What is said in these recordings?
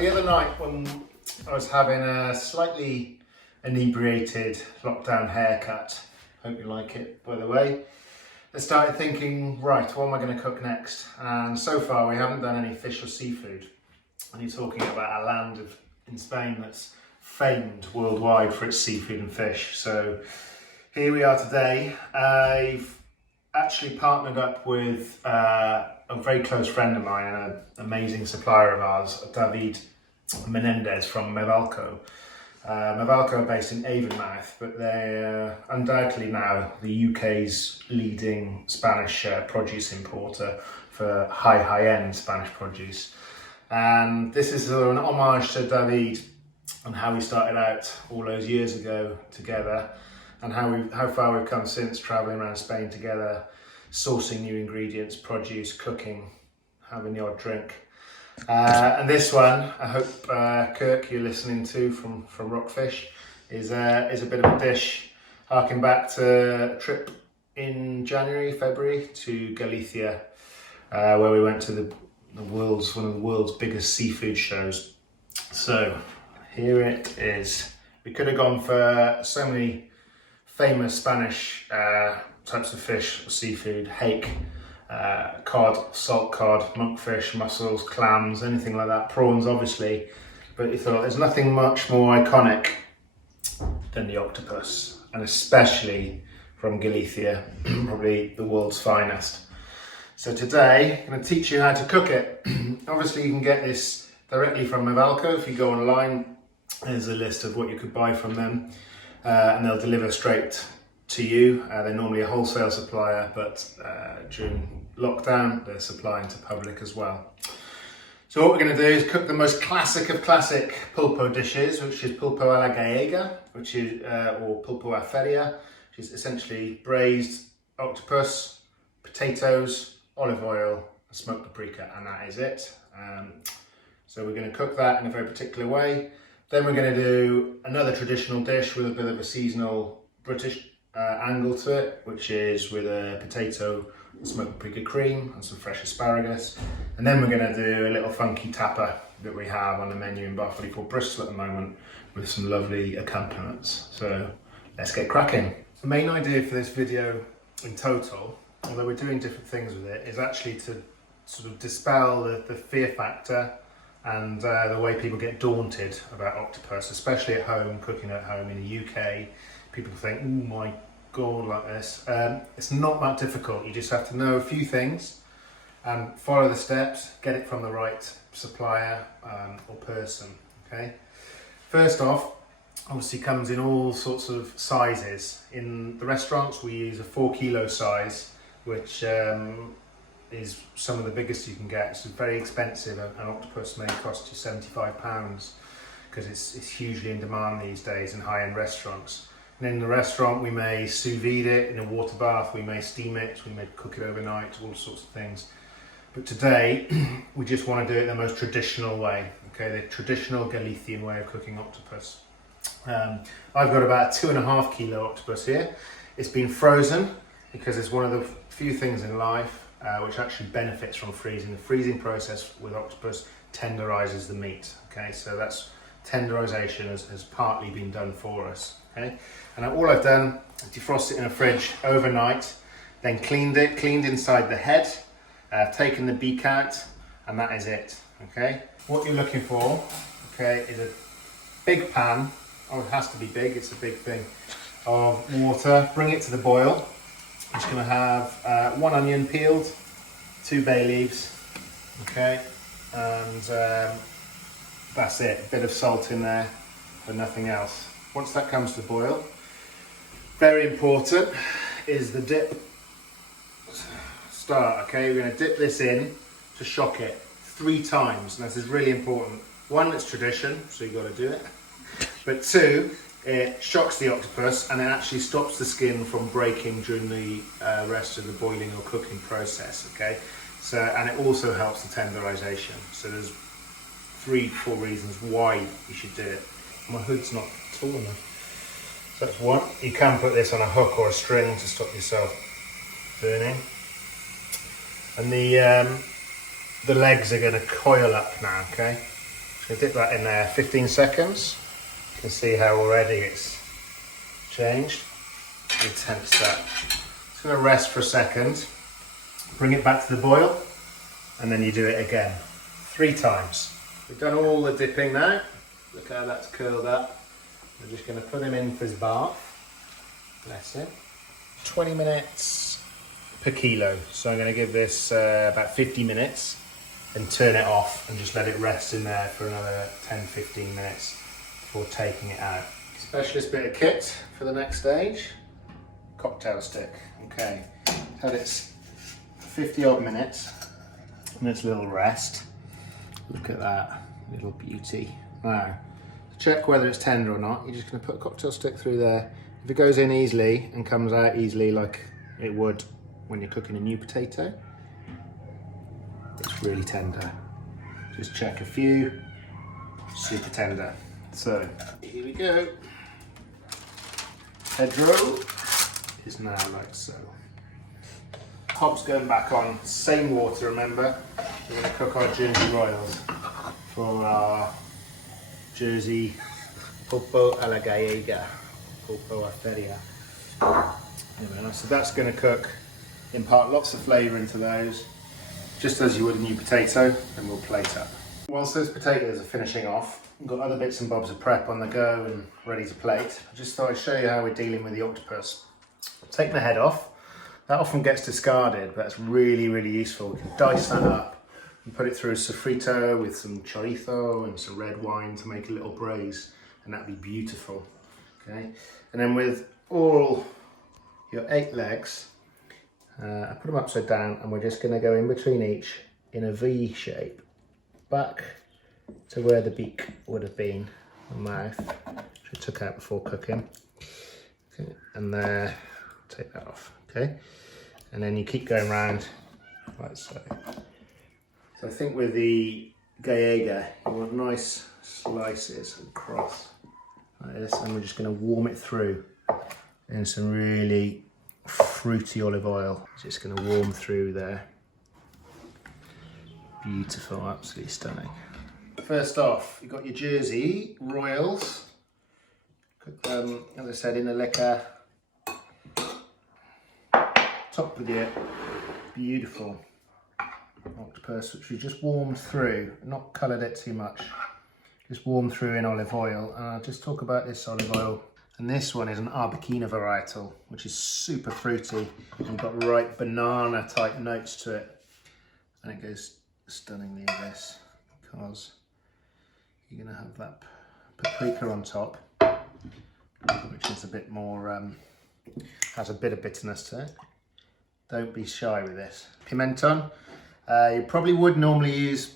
The other night when I was having a slightly inebriated lockdown haircut, hope you like it by the way, I started thinking, right, what am I going to cook next? And so far we haven't done any fish or seafood. And you're talking about a land in Spain that's famed worldwide for its seafood and fish. So here we are today. I've actually partnered up with a very close friend of mine and an amazing supplier of ours, David Menendez from Mevalco. Mevalco are based in Avonmouth, but they're undoubtedly now the UK's leading Spanish produce importer for high-end Spanish produce. And this is an homage to David and how we started out all those years ago together, and how far we've come since, travelling around Spain together, sourcing new ingredients, produce, cooking, having the odd drink. And this one, I hope Kirk, you're listening to from Rockfish, is a bit of a dish harking back to a trip in February to Galicia, where we went to one of the world's biggest seafood shows. So here it is. We could have gone for so many famous Spanish types of fish or seafood: hake, cod, salt cod, monkfish, mussels, clams, anything like that, prawns obviously, but you thought there's nothing much more iconic than the octopus, and especially from Galicia, probably the world's finest. So today I'm going to teach you how to cook it. Obviously you can get this directly from Mevalco. If you go online, there's a list of what you could buy from them, and they'll deliver straight to you. They're normally a wholesale supplier, but during lockdown they're supplying to public as well. So what we're going to do is cook the most classic of classic pulpo dishes, which is pulpo a la gallega, which is or pulpo a feria, which is essentially braised octopus, potatoes, olive oil, and smoked paprika, and that is it. So we're going to cook that in a very particular way. Then we're going to do another traditional dish with a bit of a seasonal British angle to it, which is with a potato, smoked paprika cream and some fresh asparagus. And then we're going to do a little funky tapa that we have on the menu in Bar 44 Bristol at the moment, with some lovely accompaniments. So let's get cracking. The main idea for this video in total, although we're doing different things with it, is actually to sort of dispel the fear factor and the way people get daunted about octopus, especially at home, cooking at home in the UK. People think, oh my God, like this. It's not that difficult. You just have to know a few things and follow the steps, get it from the right supplier or person, okay? First off, obviously comes in all sorts of sizes. In the restaurants, we use a 4 kilo size, which is some of the biggest you can get. It's very expensive. An octopus may cost you £75 because it's hugely in demand these days in high-end restaurants. And in the restaurant, we may sous vide it in a water bath, we may steam it, we may cook it overnight, all sorts of things. But today, we just want to do it the most traditional way, okay? The traditional Galician way of cooking octopus. I've got about 2.5 kilo octopus here. It's been frozen because it's one of the few things in life which actually benefits from freezing. The freezing process with octopus tenderizes the meat, okay? So that's tenderization has partly been done for us, okay? And all I've done is defrost it in a fridge overnight, then cleaned inside the head, taken the beak out, and that is it, okay? What you're looking for, okay, is a big pan. Oh, it has to be big, it's a big thing, of water. Bring it to the boil. I'm just going to have 1 onion peeled, 2 bay leaves, okay, and that's it. A bit of salt in there, but nothing else. Once that comes to boil, very important is the dip start, okay? We're going to dip this in to shock it 3 times, and this is really important. 1, it's tradition, so you've got to do it, but 2, it shocks the octopus and it actually stops the skin from breaking during the rest of the boiling or cooking process, okay? So, and it also helps the tenderization. So there's 3-4 reasons why you should do it. My hood's not tall enough. So that's 1. You can put this on a hook or a string to stop yourself burning. And the legs are going to coil up now, okay? So dip that in there 15 seconds. You can see how already it's changed. Intense that. It's going to rest for a second. Bring it back to the boil, and then you do it again 3 times. We've done all the dipping now. Look how that's curled up. We're just going to put him in for his bath. Bless him. 20 minutes per kilo. So I'm going to give this about 50 minutes and turn it off and just let it rest in there for another 10-15 minutes before taking it out. Specialist bit of kit for the next stage. Cocktail stick. Okay, had its 50 odd minutes and its little rest. Look at that little beauty. Now, to check whether it's tender or not, you're just going to put a cocktail stick through there. If it goes in easily and comes out easily like it would when you're cooking a new potato, it's really tender. Just check a few, super tender. So, here we go. Pedro is now like so. Hob's going back on, same water, remember. We're going to cook our Jersey Royals for our Jersey Pulpo a la Gallega, Pulpo a feria. Anyway, so that's going to cook, impart lots of flavour into those, just as you would a new potato, and we'll plate up. Whilst those potatoes are finishing off, we've got other bits and bobs of prep on the go and ready to plate. I just thought I'd show you how we're dealing with the octopus. Take the head off. That often gets discarded, but that's really, really useful. We can dice that up and put it through a sofrito with some chorizo and some red wine to make a little braise, and that'd be beautiful. Okay, and then with all your 8 legs, I put them upside down, and we're just going to go in between each in a V shape, back to where the beak would have been, the mouth, which I took out before cooking. Okay, and there, take that off. Okay, and then you keep going round like so. So I think with the Gallega, you want nice slices across like this, and we're just going to warm it through in some really fruity olive oil. Just going to warm through there. Beautiful, absolutely stunning. First off, you've got your Jersey Royals. Cook them, as I said, in the liquor. Top with your beautiful octopus, which we just warmed through, not coloured it too much. Just warmed through in olive oil. And I'll just talk about this olive oil. And this one is an Arbequina varietal, which is super fruity and got right banana type notes to it. And it goes stunningly with this because you're going to have that paprika on top, which is a bit more, has a bit of bitterness to it. Don't be shy with this. Pimenton, you probably would normally use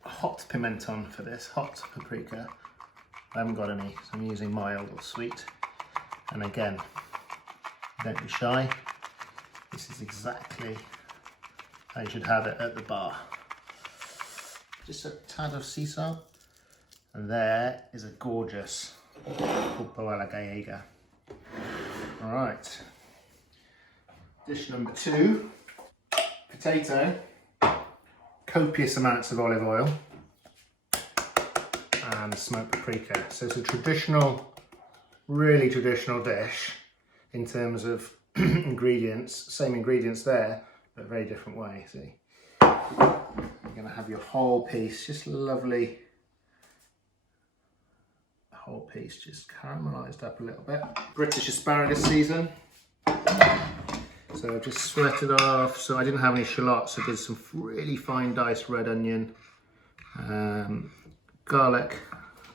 hot pimenton for this, hot paprika. I haven't got any, so I'm using mild or sweet. And again, don't be shy. This is exactly how you should have it at the bar. Just a tad of sea salt. And there is a gorgeous Pulpo a la Gallega. All right. Dish number 2, potato, copious amounts of olive oil, and smoked paprika. So it's a traditional, really traditional dish in terms of ingredients, same ingredients there, but very different way, see. You're gonna have your whole piece, just lovely, whole piece just caramelized up a little bit. British asparagus season. So I just sweated off, so I didn't have any shallots, so I did some really fine diced red onion, garlic,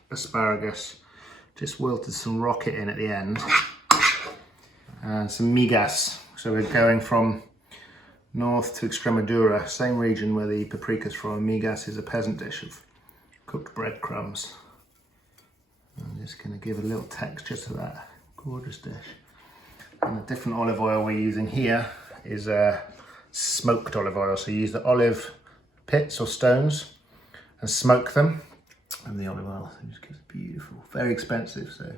asparagus, just wilted some rocket in at the end, and some migas. So we're going from north to Extremadura, same region where the paprika's from. Migas is a peasant dish of cooked breadcrumbs. I'm just going to give a little texture to that gorgeous dish. And the different olive oil we're using here is smoked olive oil. So you use the olive pits or stones and smoke them. And the olive oil just gives beautiful, very expensive, so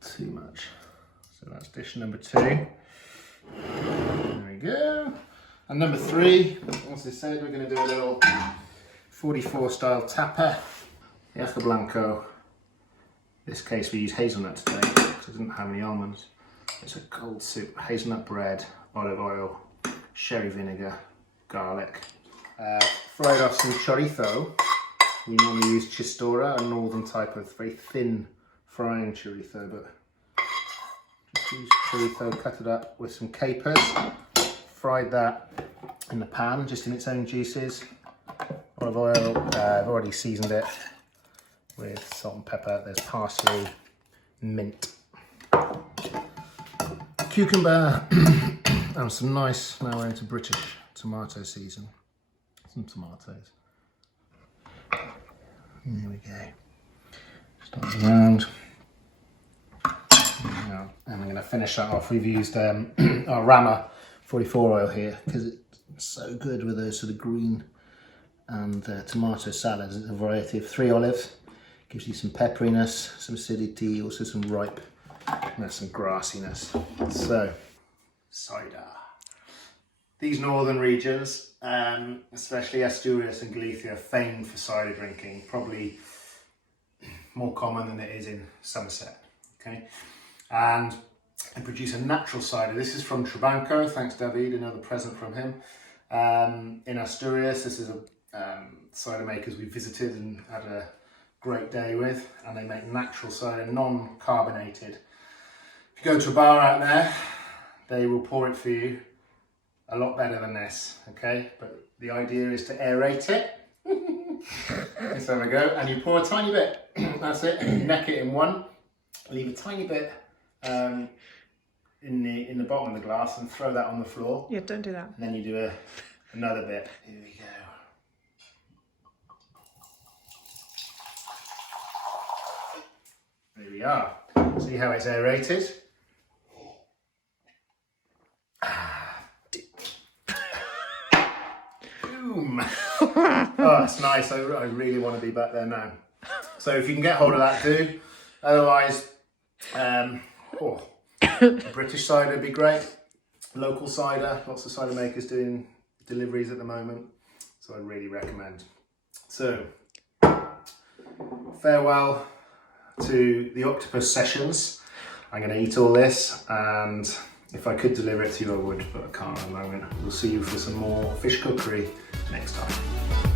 too much. So that's dish number 2. There we go. And number 3, as I said, we're going to do a little 44 style tapa Yaca Blanco. In this case we use hazelnut today because it doesn't have any almonds. It's a cold soup, hazelnut bread, olive oil, sherry vinegar, garlic. Fried off some chorizo. We normally use chistorra, a northern type of very thin frying chorizo, but just use chorizo, cut it up with some capers. Fried that in the pan, just in its own juices. Olive oil, I've already seasoned it with salt and pepper. There's parsley, mint, cucumber, and some nice, now we're into British tomato season. Some tomatoes. There we go. Start around. And I'm going to finish that off. We've used our Rama 44 oil here because it's so good with those sort of green and tomato salads. It's a variety of 3 olives. Gives you some pepperiness, some acidity, also some ripe and some grassiness. So, cider. These northern regions, especially Asturias and Galicia, are famed for cider drinking, probably more common than it is in Somerset. Okay, and they produce a natural cider. This is from Trabanco, thanks David, another present from him. In Asturias, this is a cider makers we visited and had a great day with, and they make natural cider, non-carbonated. If you go to a bar out there, they will pour it for you a lot better than this, okay? But the idea is to aerate it. Let's have a go. And you pour a tiny bit, that's it, and you neck it in one. Leave a tiny bit in the bottom of the glass and throw that on the floor. Yeah, don't do that. And then you do another bit. Here we go. There we are. See how it's aerated? Boom! Oh, it's nice. I really want to be back there now. So if you can get hold of that, do. Otherwise, British cider would be great. Local cider, lots of cider makers doing deliveries at the moment. So I'd really recommend. So, farewell to the octopus sessions. I'm going to eat all this, and if I could deliver it to you I would, but I can't at the moment. We'll see you for some more fish cookery next time.